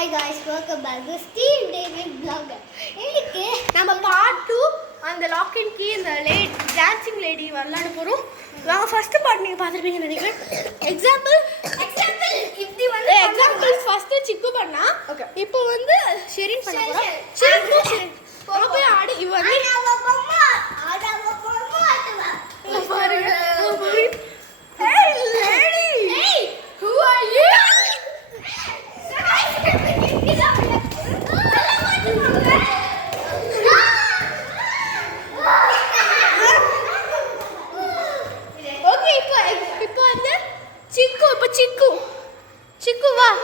Hi guys, welcome back to Steve David Vlogger. இன்னைக்கு நம்ம part 2 அந்த லாக் அண்ட் கீ இந்த டான்சிங் லேடி விளையாட போறோம். வாங்க ஃபர்ஸ்ட் பார்ட் நீங்க பாத்துருப்பீங்கன்னு நினைக்கிறேன். எக்ஸாம்பிள் இப்படி வந்து எக்ஸாம்பிள் ஃபர்ஸ்ட் சிக்கு பண்ணா. இப்போ வந்து ஷெரின் பண்ண போறோம். ஷெரின் போய் ஆடு இவ வந்து ஆடாவ போறோம் ஆடுவா. பாருங்க. Hey lady. Hey, who are you? Chikoo वाह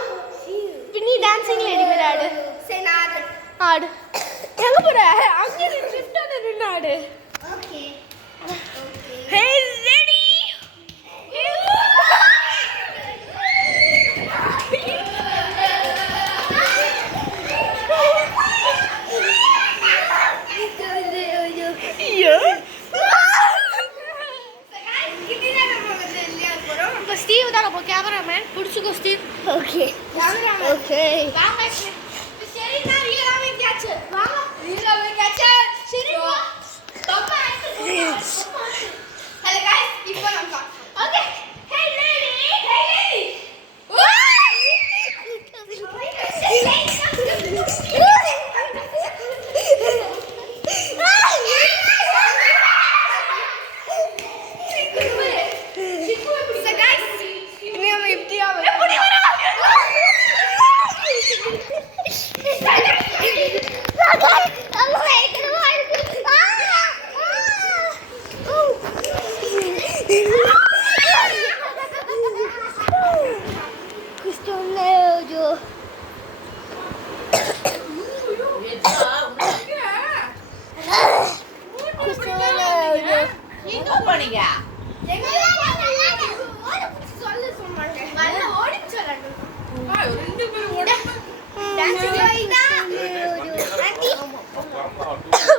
पिनी डांसिंग लेडी मेरा आड़ से नाड आड़ எங்க போற அங்க ஷிஃப்ட் ஆன நின்னாடு ஓகே ஹே ரெடி Steve தான போ கேமராமேன் புடிச்சுக்கோ ஸ்டீவ் ஓகே கேமராமேன் ஓகே வாங்க சரி நான் ரீலாவே கேட்ச் வாங்க ரீலாவே கேட்ச் சரி தப்பா ஹலோ गाइस இப்போ நம்ம ஓகே ஹே லேடி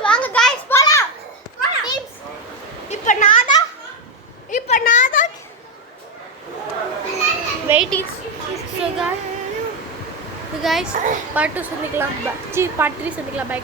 வாங்க गाइस போலாம் டீம்ஸ் இப்போ நாதா வெயிட்டிங் so guys part 2 சந்திக்கலாம் பார்ட் 3 சந்திக்கலாம் பை